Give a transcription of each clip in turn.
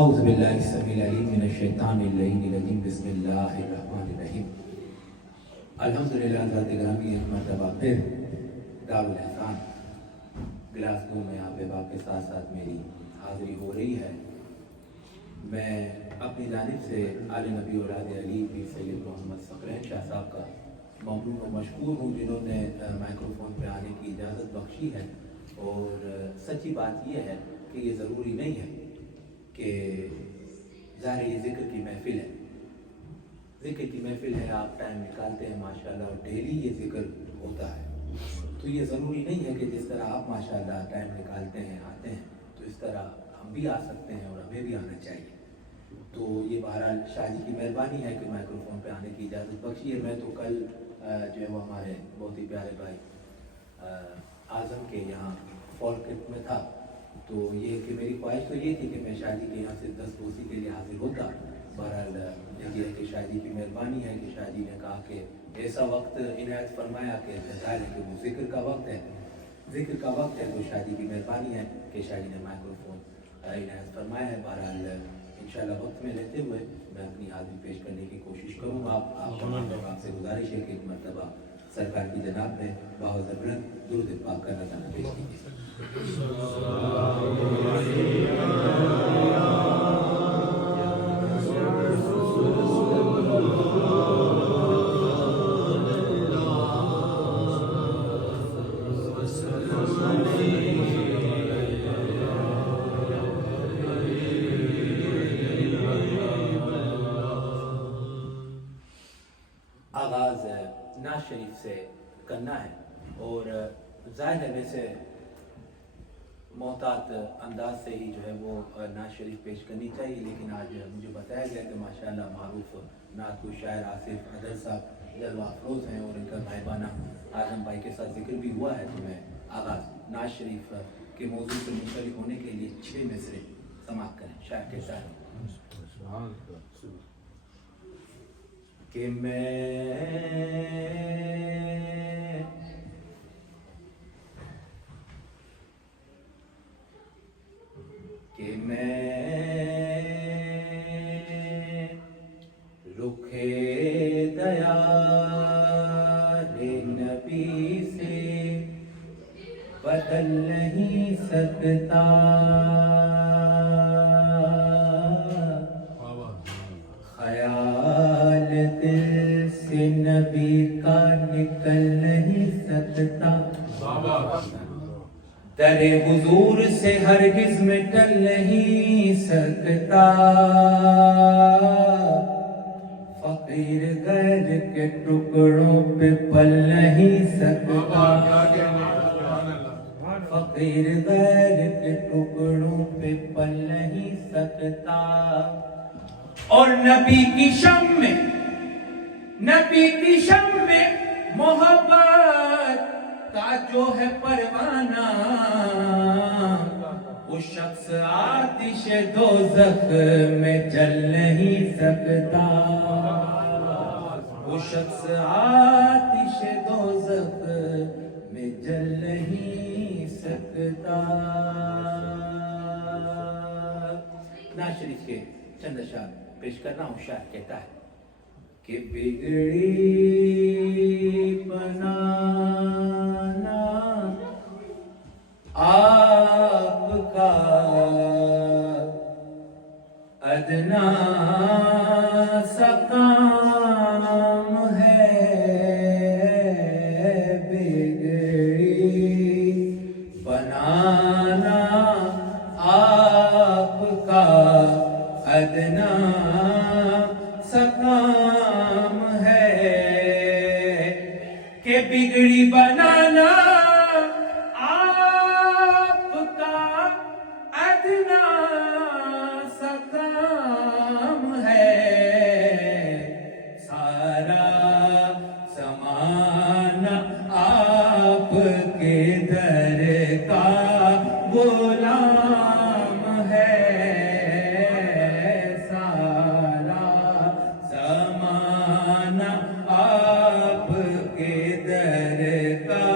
اعوذ باللہ السمیع العلیم من الشیطان الرجیم بسم اللہ الرحمن الرحیم الحمدللہ ذات گرامی ایک مرتبہ پھر دارالحسان گلاسگو میں آپ احباب کے ساتھ ساتھ میری حاضری ہو رہی ہے۔ میں اپنی جانب سے آل نبی اولاد علی بھی سید محمد ثقلین شاہ صاحب کا ممنون و مشکور ہوں جنہوں نے مائکروفون پہ آنے کی اجازت بخشی ہے۔ اور سچی بات یہ ہے کہ یہ ضروری نہیں ہے کہ ظاہر یہ ذکر کی محفل ہے، ذکر کی محفل ہے، آپ ٹائم نکالتے ہیں ماشاءاللہ اور ڈیلی یہ ذکر ہوتا ہے، تو یہ ضروری نہیں ہے کہ جس طرح آپ ماشاءاللہ ٹائم نکالتے ہیں آتے ہیں تو اس طرح ہم بھی آ سکتے ہیں اور ہمیں بھی آنا چاہیے۔ تو یہ بہرحال شاہ جی کی مہربانی ہے کہ مائکروفون پہ آنے کی اجازت بخشی ہے۔ میں تو کل جو ہے وہ ہمارے بہت ہی پیارے بھائی اعظم کے یہاں فورکٹ میں تھا، تو یہ کہ میری خواہش تو یہ تھی کہ میں شاہ جی کے یہاں سے دست بوسی کے لیے حاضر ہوتا۔ بہرحال یہ ہے کہ شاہ جی کی مہربانی ہے کہ شاہ جی نے کہا کہ ایسا وقت عنایت فرمایا کہ ظاہر ہے کہ وہ ذکر کا وقت ہے، ذکر کا وقت ہے، تو شاہ جی کی مہربانی ہے کہ شاہ جی نے مائکروفون عنایت فرمایا ہے۔ بہرحال انشاءاللہ وقت میں لیتے ہوئے میں اپنی حاضری پیش کرنے کی کوشش کروں گا۔ آپ سے گزارش ہے کہ ایک مرتبہ سرکار کی جناب میں باوزر بلند درود پاک کا نذرانہ پیش کیجیے۔ آغاز نعت شریف سے کرنا ہے اور ظاہر ہے ویسے محتاط انداز سے ہی جو ہے وہ نعت شریف پیش کرنی چاہیے، لیکن آج مجھے بتایا گیا کہ ماشاءاللہ معروف نعت کو شاعر آصف اظہر صاحب جلوہ افروز ہیں اور ان کا غائبانہ اعظم بھائی کے ساتھ ذکر بھی ہوا ہے، تو میں آغاز نعت شریف کے موضوع سے منسلک ہونے کے لیے 6 مصرے سماعت کریں۔ شاعر کے ساتھ کہ میں رخ دیار نبی سے بدل نہیں سکتا، خیال دل سے نبی کا نکل نہیں سکتا، در حضور سے ہرگز مٹل نہیں سکتا، فقیر غیر کے ٹکڑوں پہ پل نہیں سکتا، فقیر غیر کے ٹکڑوں پہ پل نہیں سکتا، اور نبی کی شم میں محبت کا جو ہے پروانہ، وہ شخص آتش دوزخ میں جل نہیں سکتا، وہ شخص آتش دوزخ میں جل نہیں سکتا۔ نعت شریف کے چند اشعار پیش کرنا ہوں۔ شاعر کہتا ہے کہ بگڑی بنانا آپ کا ادنا سا کام ہے، بگڑی بنانا آپ کا ادنا سا کام ہے، کہ بگڑی بنانا آپ کا ادنا سا کام ہے، سارا زمانہ آپ کے در کا غلام ہے، سارا زمانہ آپ کے در کا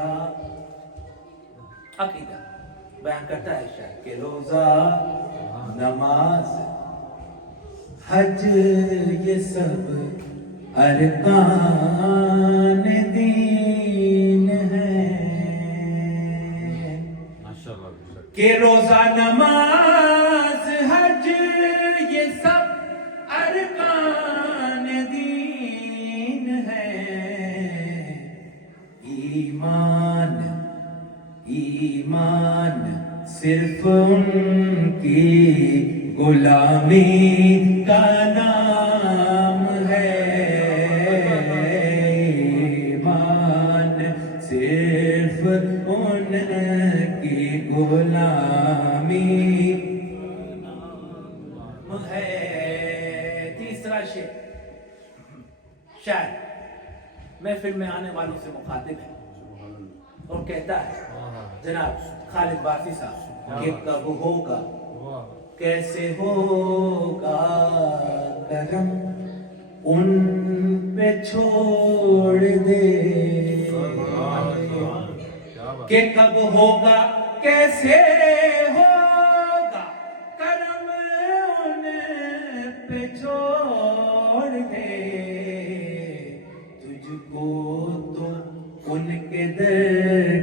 روزہ عقیدہ بیان کرتا ہے شاید کہ روزہ نماز حج یہ سب ارکان دین ہیں کہ روزہ نماز حج یہ سب ارکان دین ہیں ایمان صرف ان کی غلامی کا نام ہے ایمان صرف ان کی غلامی ہے تیسرا شاعر محفل میں آنے والوں سے مخاطب ہے اور کہتا ہے جناب خالد بارسی صاحب کہ کب ہوگا کیسے ہوگا کرم ان پہ چھوڑ دے کہ کب ہوگا کیسے ہوگا کرم ان پہ چھوڑ دے تجھ کو تو ان کے در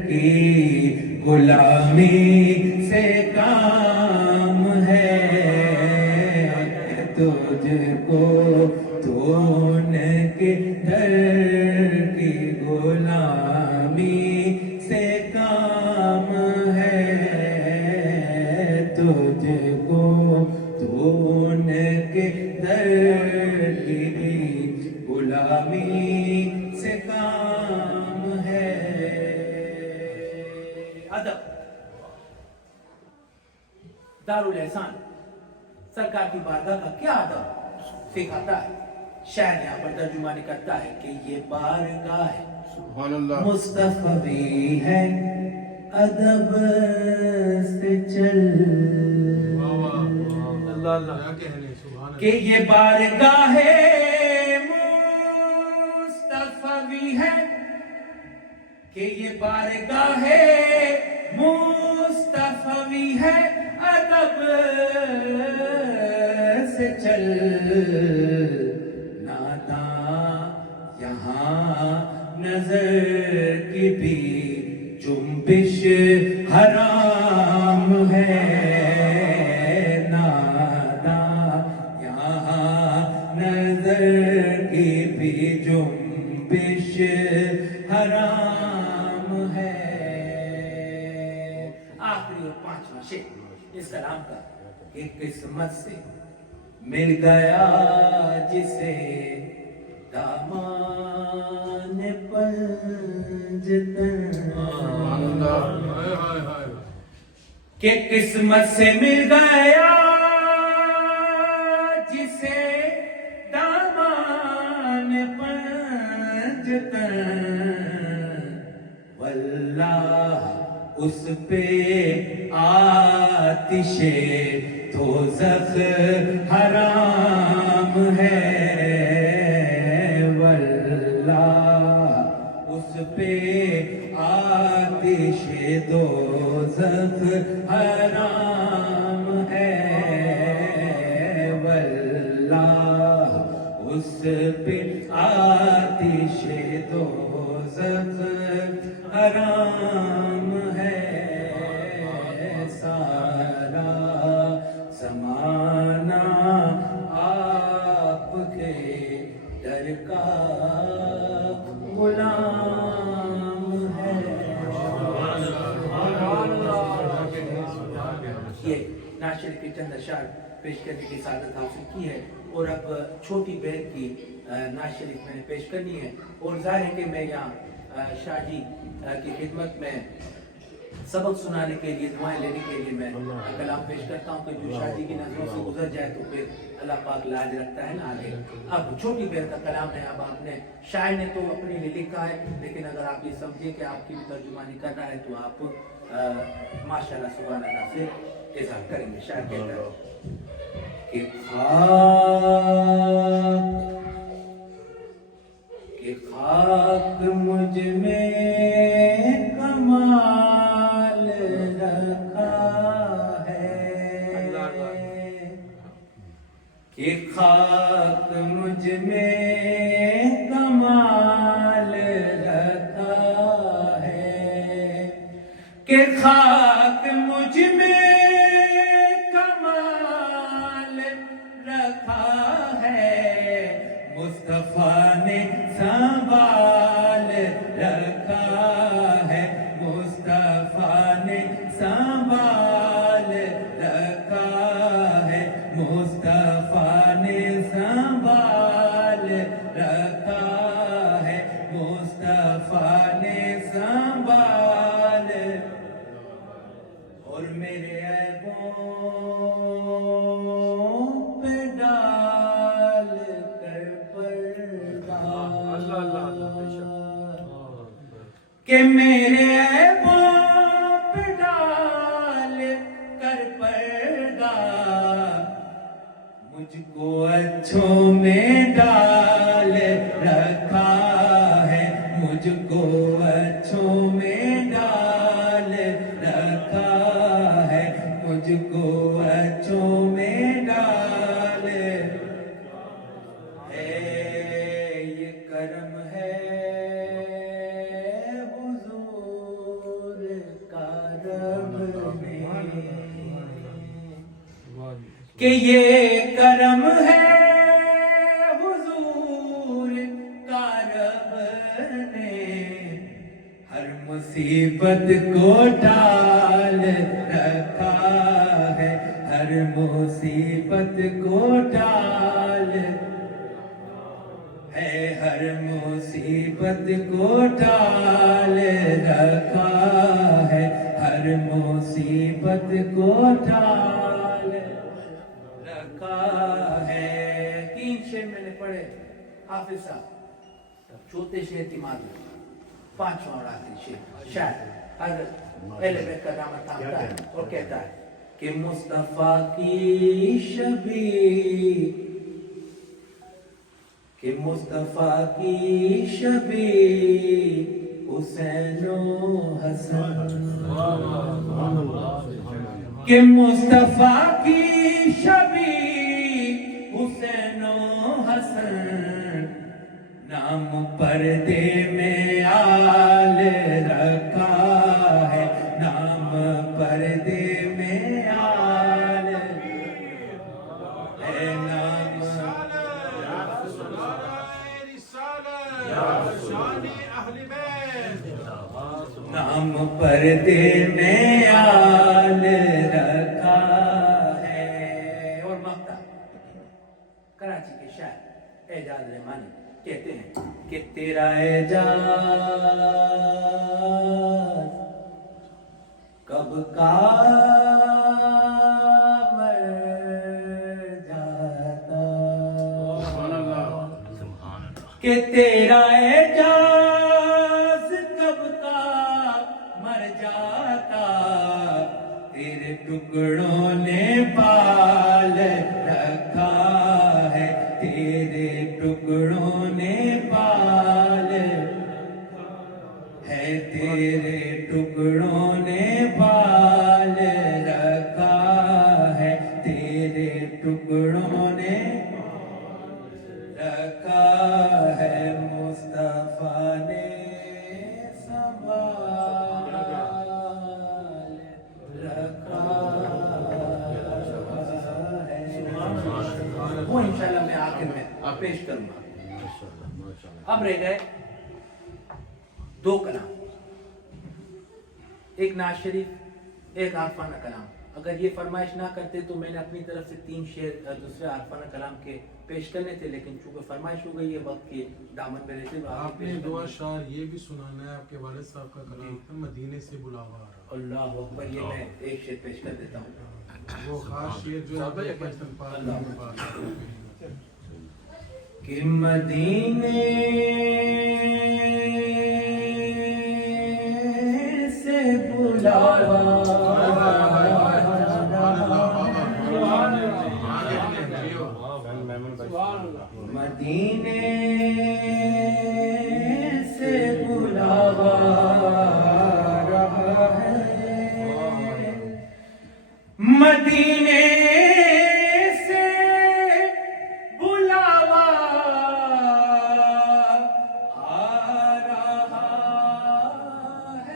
کی غلامی سے کام ہے تجھ کو تو ان کے در کی غلامی سے کام ہے تجھ کو تو ان کے در کی غلامی سے کام ہے ادب دارالاحسان سرکار کی بارگاہ کا کیا ادب سکھاتا ہے شاعر یہاں پر ترجمانی کرتا ہے کہ یہ بارگاہ ہے مصطفیٰ بھی ہے ادب سے چل کہ یہ بارگاہ ہے مصطفیٰ بھی ہے کہ یہ بارگاہ ہے مصطفی ہے ادب سے چل ناداں یہاں نظر کی بھی جنبش حرام ہے ناداں یہاں نظر کی بھی جنبش حرام ہے آخری اور پانچواں شعر اس کلام کا کہ قسمت سے مل گیا جسے دامان پنجتن کہ قسمت سے مل گیا جسے دامان پنجتن واللہ اس پہ آتش دوزخ حرام ہے واللہ اس پہ آتش دوزخ حرام ہے واللہ اس پہ آتش دوزخ حرام ہے سارا زمانہ آپ کے در کا غلام ہے یہ نعت شریف کی چند اشعار پیش کرنے کی سعادت حاصل کی ہے اور اب چھوٹی بہن کی نعت شریف میں نے پیش کرنی ہے اور ظاہر ہے کہ میں یہاں شاہ جی کی خدمت میں سبق سنانے کے لیے دعائیں لینے کے لیے میں کلام پیش کرتا ہوں کہ جو شاہ جی کی نظروں سے گزر جائے تو پھر اللہ پاک لاج رکھتا ہے نا آگے اب چھوٹی بہن کا کلام ہے اب آپ نے شاعر نے تو اپنے لیے لکھا ہے لیکن اگر آپ یہ سمجھیں کہ آپ کی ترجمانی کر رہا ہے تو آپ ماشاءاللہ سبحان اللہ سے اظہار کریں گے شاعر کہتا ہے کہ خاک مجھ میں کہ خاک مجھ میں کمال رکھا ہے، مصطفیٰ نے سنبھال رکھا ہے، مصطفیٰ نے سنبھال رکھا ہے، مصطفیٰ نے سنبھال رکھا ہے، مصطفیٰ نے سنبھال، اور میرے عیبوں پہ ڈال کر پردہ، کہ میرے عیبوں پہ ڈال کر پردہ، مجھ کو اچھوں میں ڈال رکھا ہے، مجھ کو اچھوں میں ڈال رکھا ہے، مجھ کو اچھوں میں ڈال ہے، یہ کرم ہے حضور کا رب میں، کہ یہ کرم ہے حضور کا رب نے، ہر مصیبت کو ٹال رکھا ہے، ہر مصیبت کو ٹال ہے، ہر مصیبت کو ٹال رکھا ہے، ہر مصیبت کو ٹال رکھا ہے۔ 3 شعر میں نے پڑھے حافظ صاحب، چوتھے شعر اعتماد، 5واں اور آخری شعر شاید ہر اہل بیت کا دامن تھامتا ہے اور کہتا ہے کہ مصطفیٰ کی شبیہ، کہ مصطفیٰ کی شبیہ حسین و حسن، کہ مصطفیٰ کی شبیہ حسین و حسن، نام پردے میں آل رکھا ہے، نام پردے میں آل ہے، نام نام پردے میں آل رکھا ہے۔ اور مقطع کراچی کے شاعر اعجاز رحمانی کہتے ہیں کہ تیرا اعجاز کب کا مر جاتا، کہ تیرا اعجاز کب کا مر جاتا، تیرے ٹکڑوں نے پال رکھا ہے، تیرے ٹکڑوں نے پال ہے، تیرے ٹکڑوں نے پال رکھا ہے، تیرے ٹکڑوں نے رکھا ہے، مصطفیٰ نے سنبھال رکھا ہے۔ وہ انشاءاللہ میں آخر میں پیش کروں گا۔ اب رہ گئے 2 کلام، ایک نعت شریف، ایک عارفانہ کلام۔ اگر یہ فرمائش نہ کرتے تو میں نے اپنی طرف سے 3 شعر دوسرے عارفانہ کلام کے پیش کرنے تھے، لیکن چونکہ فرمائش ہو گئی ہے وقت کے دامن میں رہتے ہوئے آپ نے 2 اشعار یہ بھی سنانا ہے، آپ کے والد صاحب کا کلام تھا مدینے سے بلاوا آ رہا۔ اللہ اکبر، یہ میں ایک شعر پیش کر دیتا ہوں۔ وہ خاص شعر جو کہ مدینے سے بلاوا مدینے سے بلاوا رہا ہے، مدینے سے بلاوا آ رہا ہے،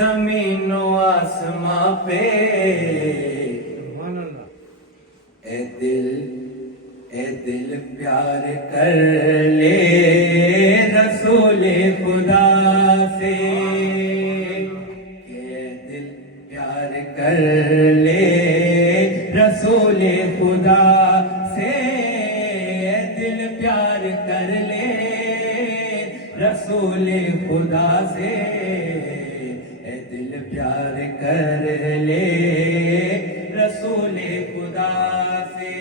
زمین و آسماں پہ اے دل پیار کر لے رسول خدا سے، اے دل پیار کر لے رسول خدا سے، اے دل پیار کر لے رسول خدا سے، اے دل پیار کر لے رسول خدا سے،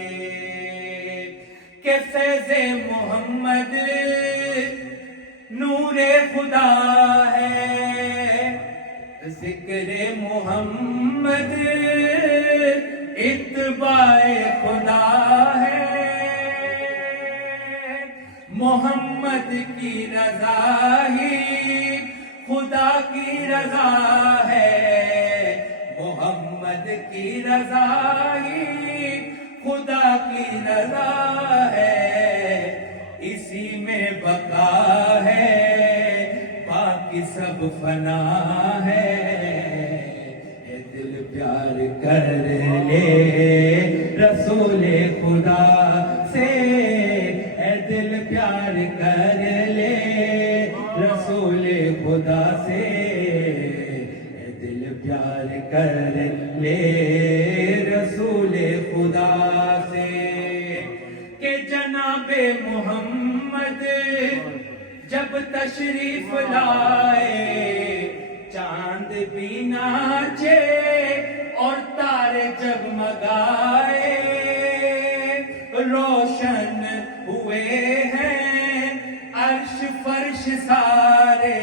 کہ فیض محمد نور خدا ہے، ذکر محمد اتباع خدا ہے، محمد کی رضا ہی خدا کی رضا ہے، محمد کی رضا ہی خدا کی رضا ہے، اسی میں بقا ہے باقی سب فنا ہے، اے دل پیار کر لے رسول خدا سے، اے دل پیار کر لے رسول خدا سے، اے دل پیار کر لے رسول خدا سے، کہ جناب محمد جب تشریف لائے چاند بھی ناچے اور تارے جگمگائے، روشن ہوئے ہیں عرش فرش سارے،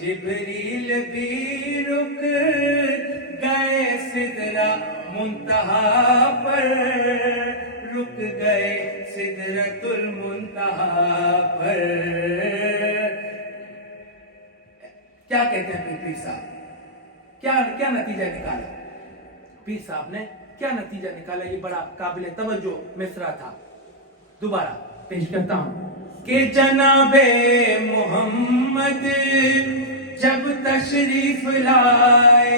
جبریل بھی رک گئے سدرہ منتہا پر، رک گئے سدرۃ المنتہا پر۔ کیا کہتے ہیں پیر صاحب، کیا نتیجہ نکالا پیر صاحب نے، کیا نتیجہ نکالا؟ یہ بڑا قابل توجہ مصرع تھا، دوبارہ پیش کرتا ہوں کہ جناب محمد جب تشریف لائے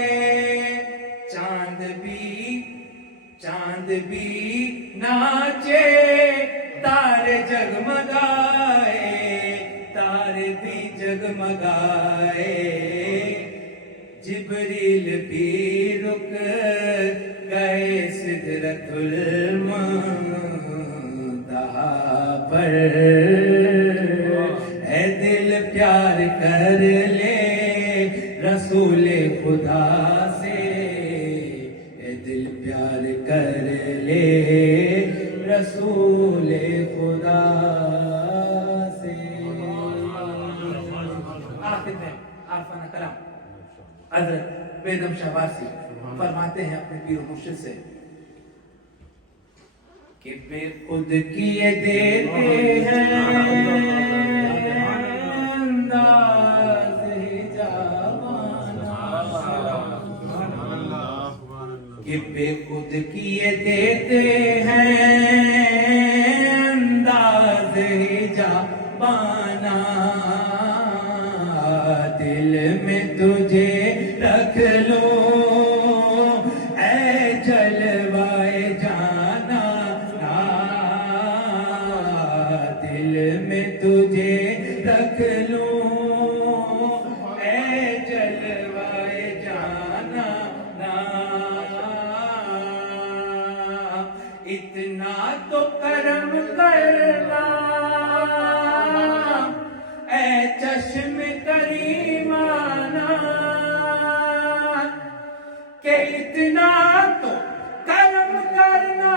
چاند بھی ناچے تارے جگمگائے، تارے بھی جگمگائے، جبریل بھی رک گئے سدرۃ المنتہا پر، اے دل پیار کر لے رسول خدا سے، اے دل پیار کر لے رسول خدا سے۔ آخر میں عارفانہ کلام حضرت بیدم شاہ وارسی فرماتے ہیں اپنے پیر و مرشد سے کہ بے خود کیے دیتے ہیں انداز ہجابانا، کہ بے خود کیے دیتے ہیں انداز ہجابانا، دل میں تجھے رکھ لو اے جلوائے جانا، دل میں تجھے رکھ لوں اے جلوائے جانا، اتنا تو کرم کرنا اے چشم کریمانہ، کہ اتنا تو کرم کرنا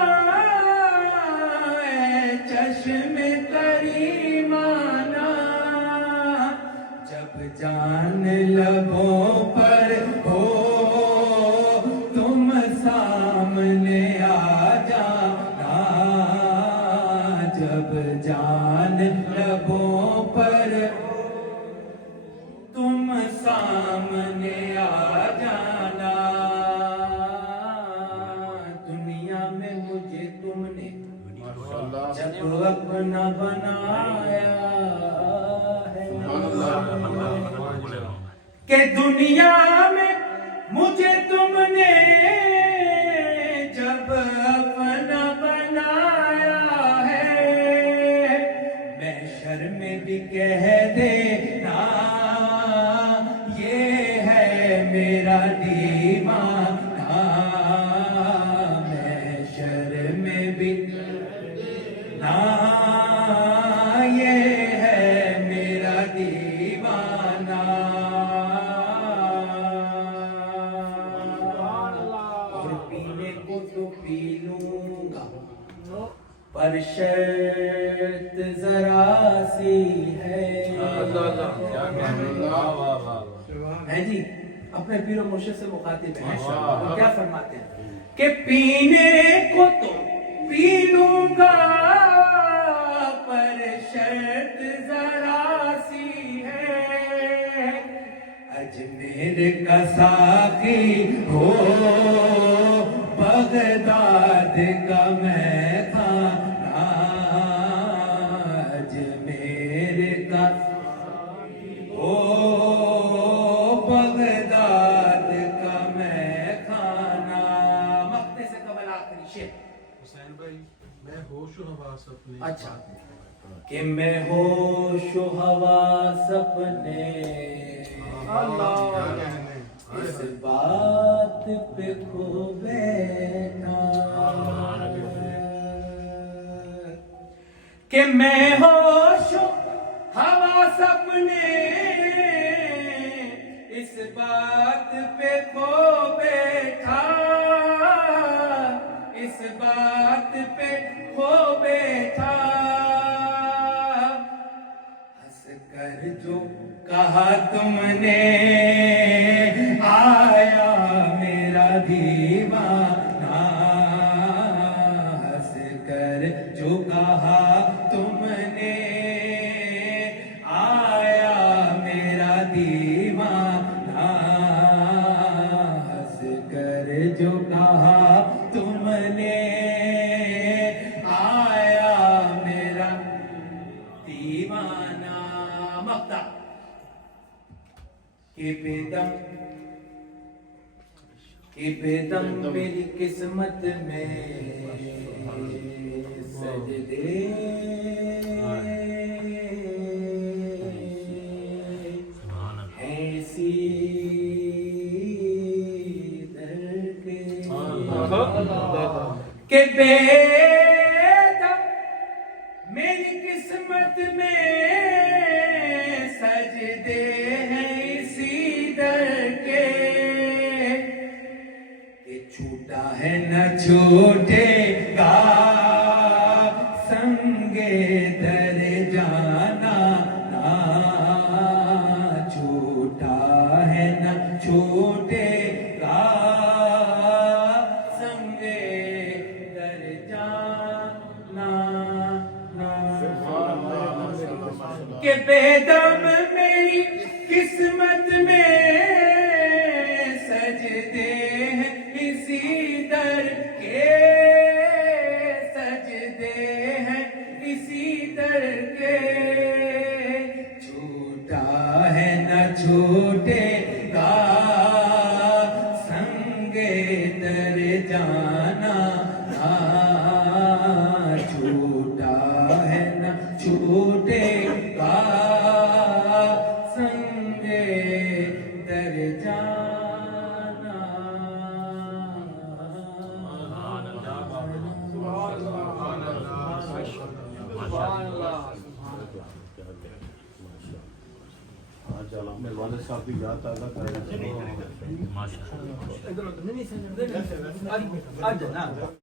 اے چشم کریمانہ، جب جان لبوں پر ہو تم سامنے آ جانا، جب جان لبوں پر تم سامنے آ جانا، دنیا میں مجھے تم نے جب اپنا بنایا ہے، کہ دنیا میرا دیوانہ محشر میں بھی نا یہ ہے میرا دیوانہ اور پینے کو تو پی لوں گا پر شرط ذرا سی ہے جی اپنے پیر و مرشد سے مخاطب ہیں وہ کیا فرماتے ہیں کہ پینے کو تو پی لوں گا پر شرط ذرا سی ہے اجمیر کا ساقی ہو بغداد کا میں کھانا اجمیر کا او بغداد کا میں کھانا مقتے سے قبل آخری شعر حسین بھائی میں ہوش و حواس اپنے اچھا کہ میں ہوش و حواس اپنے اس بات پہ کھو بیٹھا کہ میں ہوش و حواس اپنے اس بات پہ کھو بیٹھا اس بات پہ کھو بیٹھا ہنس کر جو کہا تم نے آیا میرا دیوانہ ہنس کر جو کہا تم نے آیا میرا دیوانہ ہنس کر جو کہا تم نے آیا میرا دیوانہ مقطع کہ بیدم میری قسمت میں سجدے ہیں اسی در کے کہ بیدم میری قسمت میں سجدے ہیں اسی در کے کہ چھوٹا ہے نہ چھوٹے گا سنگے در جانا نہ چھوٹا ہے نہ چھوٹے گا سنگے در جانا کہ بیدم میری قسمت میں سجدے ہیں اسی در کے سجدے ہیں اسی در کے چھوٹا ہے نہ چھوٹے گا سنگے در جانا چھوٹا ہے نہ چھوٹے گا سنگے در جانا میرے والد صاحب کی یاد تازہ کریں